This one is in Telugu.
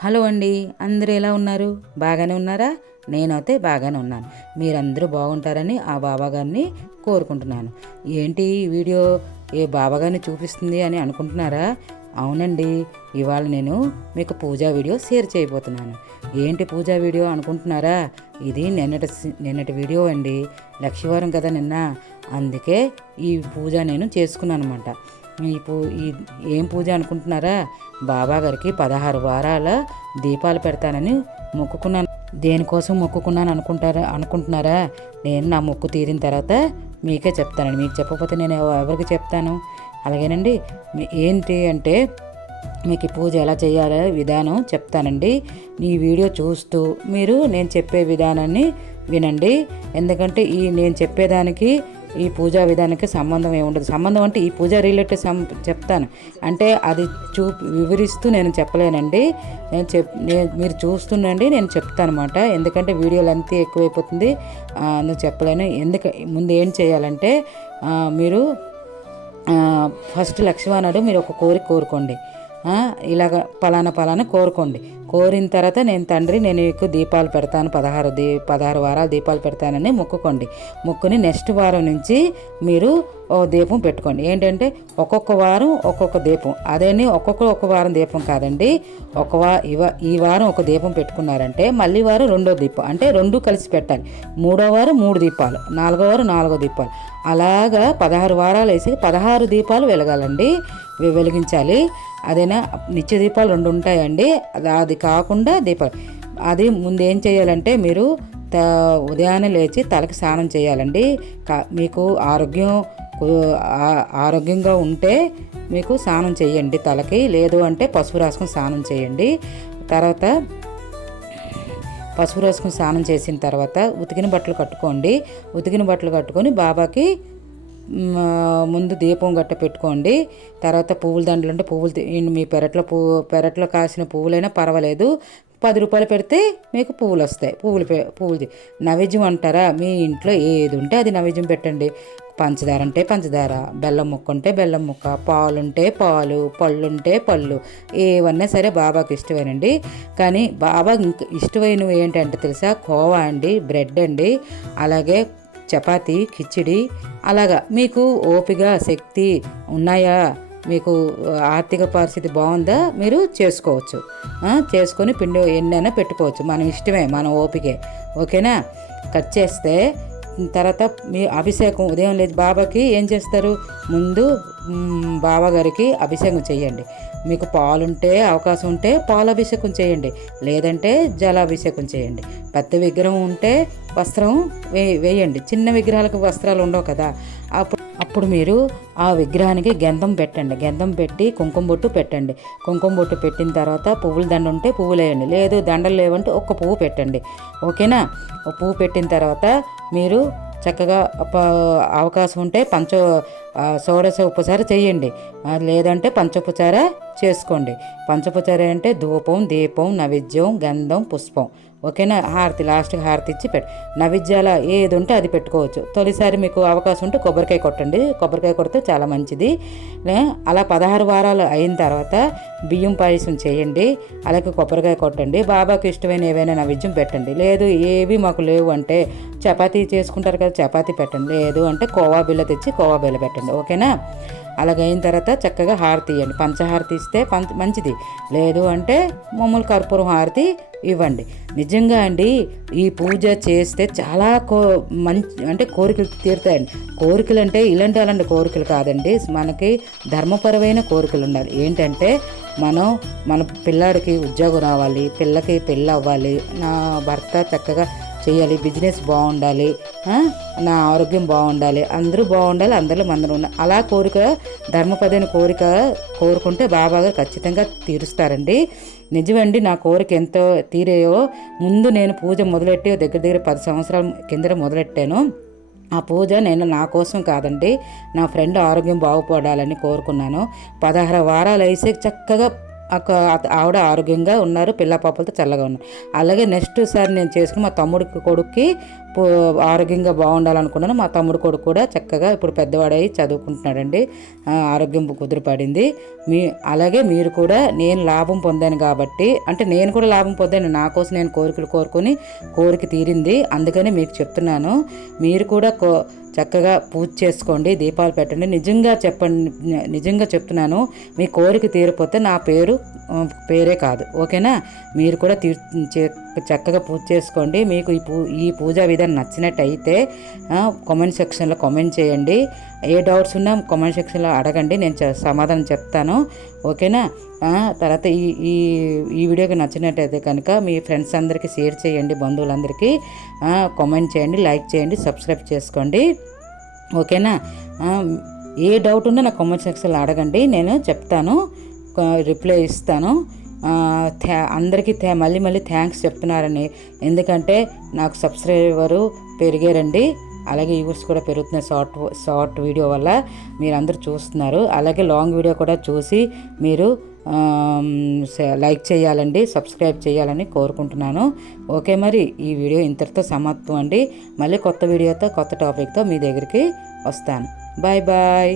హలో అండి అందరూ ఎలా ఉన్నారు? బాగానే ఉన్నారా? నేనైతే బాగానే ఉన్నాను. మీరందరూ బాగుంటారని ఆ బాబా గారిని కోరుకుంటున్నాను. ఏంటి వీడియో ఏ బాబాగారిని చూపిస్తుంది అని అనుకుంటున్నారా? అవునండి ఇవాళ నేను మీకు పూజా వీడియో షేర్ చేయబోతున్నాను. ఏంటి పూజా వీడియో అనుకుంటున్నారా? ఇది నిన్నటి నిన్నటి వీడియో అండి. లక్షవారం కదా నిన్న. అందుకే ఈ పూజ నేను చేసుకున్నాను అనమాట ఈ పూ ఈ ఏం పూజ అనుకుంటున్నారా? బాబా గారికి పదహారు వారాల దీపాలు పెడతానని మొక్కుకున్నాను. దేనికోసం మొక్కుకున్నాను అనుకుంటారా? అనుకుంటున్నారా? నేను నా మొక్కు తీరిన తర్వాత మీకే చెప్తానండి. మీకు చెప్పకపోతే నేను ఎవరికి చెప్తాను? అలాగేనండి. ఏంటి అంటే మీకు ఈ పూజ ఎలా చేయాలో విధానం చెప్తానండి. ఈ వీడియో చూస్తూ మీరు నేను చెప్పే విధానాన్ని వినండి. ఎందుకంటే ఈ నేను చెప్పేదానికి ఈ పూజా విధానానికి సంబంధం ఏముండదు సంబంధం అంటే ఈ పూజ రిలేటెడ్ సం చెప్తాను. అంటే అది చూ వివరిస్తూ నేను చెప్పలేనండి. నేను చెప్ మీరు చూస్తుండండి నేను చెప్తాను అనమాట ఎందుకంటే వీడియో లెంత్ ఎక్కువైపోతుంది. నేను చెప్పలేను. ఎందుకు ముందు ఏం చేయాలంటే మీరు ఫస్ట్ లక్ష్మణుడు మీరు ఒక కోరిక కోరుకోండి. ఇలాగ పలానా పలానా కోరుకోండి. కోరిన తర్వాత నేను తండ్రి నేను ఎక్కువ దీపాలు పెడతాను పదహారు దీ పదహారు వారాలు దీపాలు పెడతానని మొక్కుకోండి. మొక్కుని నెక్స్ట్ వారం నుంచి మీరు ఓ దీపం పెట్టుకోండి. ఏంటంటే ఒక్కొక్క వారం ఒక్కొక్క దీపం. అదేని ఒక్కొక్క ఒక వారం దీపం కాదండి. ఒక వా ఇవ ఈ వారం ఒక దీపం పెట్టుకున్నారంటే మళ్ళీ వారం రెండో దీపం. అంటే రెండు కలిసి పెట్టాలి. మూడో వారం మూడు దీపాలు నాలుగో వారం నాలుగో దీపాలు. అలాగా పదహారు వారాలు వేసి పదహారు దీపాలు వెలగాలండి. వెలిగించాలి. అదేనా నిత్య దీపాలు రెండు ఉంటాయండి. అది అది కాకుండా దీపాలు అది ముందు ఏం చేయాలంటే మీరు త ఉదయాన్నే లేచి తలకి స్నానం చేయాలండి. కా మీకు ఆరోగ్యం ఆరోగ్యంగా ఉంటే మీకు స్నానం చేయండి తలకి. లేదు అంటే పసుపు రాసుకుని స్నానం చేయండి. తర్వాత పసుపు రాసుకుని స్నానం చేసిన తర్వాత ఉతికిన బట్టలు కట్టుకోండి. ఉతికిన బట్టలు కట్టుకొని బాబాకి ముందు దీపం గట్ట పెట్టుకోండి. తర్వాత పువ్వుల దండలు ఉంటే పువ్వులు మీ పెరట్లో పువ్వు పెరట్లో కాసిన పువ్వులైనా పర్వాలేదు. పది రూపాయలు పెడితే మీకు పువ్వులు వస్తాయి. పువ్వులు పువ్వులు నైవేద్యం అంటారా? మీ ఇంట్లో ఏది ఉంటే అది నైవేద్యం పెట్టండి. పంచదార అంటే పంచదార బెల్లం ముక్క ఉంటే బెల్లం ముక్క పాలు ఉంటే పాలు పళ్ళు ఉంటే పళ్ళు ఏవన్నా సరే బాబాకి ఇష్టమేనండి. కానీ బాబా ఇంక ఇష్టమైనవి ఏంటంటే తెలుసా? కోవా అండి బ్రెడ్ అండి అలాగే చపాతీ కిచిడి అలాగా. మీకు ఓపిక శక్తి ఉన్నాయా? మీకు ఆర్థిక పరిస్థితి బాగుందా? మీరు చేసుకోవచ్చు. చేసుకొని పిండి ఎన్నైనా పెట్టుకోవచ్చు. మనం ఇష్టమే మన ఓపికే. ఓకేనా? కట్ చేస్తే తర్వాత మీ అభిషేకం ఉదయం లేదు బాబాకి ఏం చేస్తారు? ముందు బాబాగారికి గారికి అభిషేకం చేయండి. మీకు పాలుంటే అవకాశం ఉంటే పాల అభిషేకం చేయండి. లేదంటే జలాభిషేకం చేయండి. పెద్ద విగ్రహం ఉంటే వస్త్రం వే వేయండి. చిన్న విగ్రహాలకు వస్త్రాలు ఉండవు కదా. అప్పుడు అప్పుడు మీరు ఆ విగ్రహానికి గంధం పెట్టండి. గంధం పెట్టి కుంకుమ బొట్టు పెట్టండి. కుంకుమ బొట్టు పెట్టిన తర్వాత పువ్వుల దండ ఉంటే పువ్వులు వేయండి లేదు దండలు లేవంటే ఒక్క పువ్వు పెట్టండి. ఓకేనా? ఒక పువ్వు పెట్టిన తర్వాత మీరు చక్కగా అవకాశం ఉంటే పంచ షోడశ ఉపచార చేయండి. లేదంటే పంచోపచార చేసుకోండి. పంచోపచార అంటే ధూపం దీపం నైవేద్యం గంధం పుష్పం. ఓకేనా? హారతి లాస్ట్కి హారతి ఇచ్చి పెట్ట. నైవేద్యాల ఏది ఉంటే అది పెట్టుకోవచ్చు. తొలిసారి మీకు అవకాశం ఉంటే కొబ్బరికాయ కొట్టండి. కొబ్బరికాయ కొడితే చాలా మంచిది. అలా పదహారు వారాలు అయిన తర్వాత బియ్యం పాయసం చేయండి. అలాగే కొబ్బరికాయ కొట్టండి. బాబాకి ఇష్టమైన ఏవైనా నైవేద్యం పెట్టండి. లేదు ఏవి మాకు లేవు అంటే చపాతీ చేసుకుంటారు కదా చపాతీ పెట్టండి. లేదు అంటే కోవా బిల్ల తెచ్చి కోవా బిల్ల పెట్టండి. ఓకేనా? అలాగైన తర్వాత చక్కగా హారతి ఇవ్వండి పంచహారతి ఇస్తే పంచ మంచిది. లేదు అంటే మామూలు కర్పూరం హారతి ఇవ్వండి. నిజంగా అండి ఈ పూజ చేస్తే చాలా కో మంచి అంటే కోరికలు తీరుతాయండి. కోరికలు అంటే ఇలాంటి అలాంటి కోరికలు కాదండి. మనకి ధర్మపరమైన కోరికలు ఉండాలి ఏంటంటే మనం మన పిల్లాడికి ఉద్యోగం రావాలి పిల్లకి పెళ్ళి అవ్వాలి నా భర్త చక్కగా చేయాలి బిజినెస్ బాగుండాలి నా ఆరోగ్యం బాగుండాలి అందరూ బాగుండాలి అందరిలో మందరం ఉండాలి. అలా కోరిక ధర్మపదైన కోరిక కోరుకుంటే బాబాగా ఖచ్చితంగా తీరుస్తారండి. నిజమండి నా కోరిక ఎంతో తీరేయో ముందు నేను పూజ మొదలెట్టి దగ్గర దగ్గర పది సంవత్సరాల కిందట మొదలెట్టాను. ఆ పూజ నేను నా కోసం కాదండి నా ఫ్రెండ్ ఆరోగ్యం బాగుపడాలని కోరుకున్నాను. పదహారు వారాలు వేసే చక్కగా ఆవిడ ఆరోగ్యంగా ఉన్నారు పిల్ల పాపలతో చల్లగా ఉన్నారు. అలాగే నెక్స్ట్ సారి నేను చేసుకుని మా తమ్ముడికి కొడుక్కి పో- ఆరోగ్యంగా బాగుండాలనుకున్నాను. మా తమ్ముడు కొడుకు కూడా చక్కగా ఇప్పుడు పెద్దవాడై చదువుకుంటున్నాడండి. ఆరోగ్యం కుదిరిపడింది మీ అలాగే మీరు కూడా నేను లాభం పొందాను కాబట్టి అంటే నేను కూడా లాభం పొందాను. నా కోసం నేను కోరికలు కోరుకొని కోరిక తీరింది. అందుకని మీకు చెప్తున్నాను. మీరు కూడా కో చక్కగా పూజ చేసుకోండి దీపాలు పెట్టండి. నిజంగా చెప్పండి నిజంగా చెప్తున్నాను మీ కోరిక తీరిపోతే నా పేరు పేరే కాదు. ఓకేనా? మీరు కూడా తీర్ చక్కగా పూజ చేసుకోండి. మీకు ఈ పూ ఈ పూజా విధానం నచ్చినట్టయితే కామెంట్ సెక్షన్లో కామెంట్ చేయండి. ఏ డౌట్స్ ఉన్నా కామెంట్ సెక్షన్లో అడగండి. నేను సమాధానం చెప్తాను. ఓకేనా? తర్వాత ఈ ఈ ఈ వీడియోకి నచ్చినట్టయితే కనుక మీ ఫ్రెండ్స్ అందరికీ షేర్ చేయండి బంధువులందరికీ. కామెంట్ చేయండి లైక్ చేయండి సబ్స్క్రైబ్ చేసుకోండి. ఓకేనా? ఏ డౌట్ ఉన్నా నాకు కామెంట్ సెక్షన్లో అడగండి. నేను చెప్తాను. రిప్లై ఇస్తాను. థ్యా అందరికీ థ్యా మళ్ళీ మళ్ళీ థ్యాంక్స్ చెప్తున్నారని. ఎందుకంటే నాకు సబ్స్క్రైబరు పెరిగారండి. అలాగే వ్యూవర్స్ కూడా పెరుగుతున్నాయి షార్ట్ షార్ట్ వీడియో వల్ల మీరు అందరూ చూస్తున్నారు. అలాగే లాంగ్ వీడియో కూడా చూసి మీరు లైక్ చేయాలండి సబ్స్క్రైబ్ చేయాలని కోరుకుంటున్నాను. ఓకే మరి ఈ వీడియో ఇంతటితో సమాప్తం అండి. మళ్ళీ కొత్త వీడియోతో కొత్త టాపిక్తో మీ దగ్గరికి వస్తాను. Bye bye.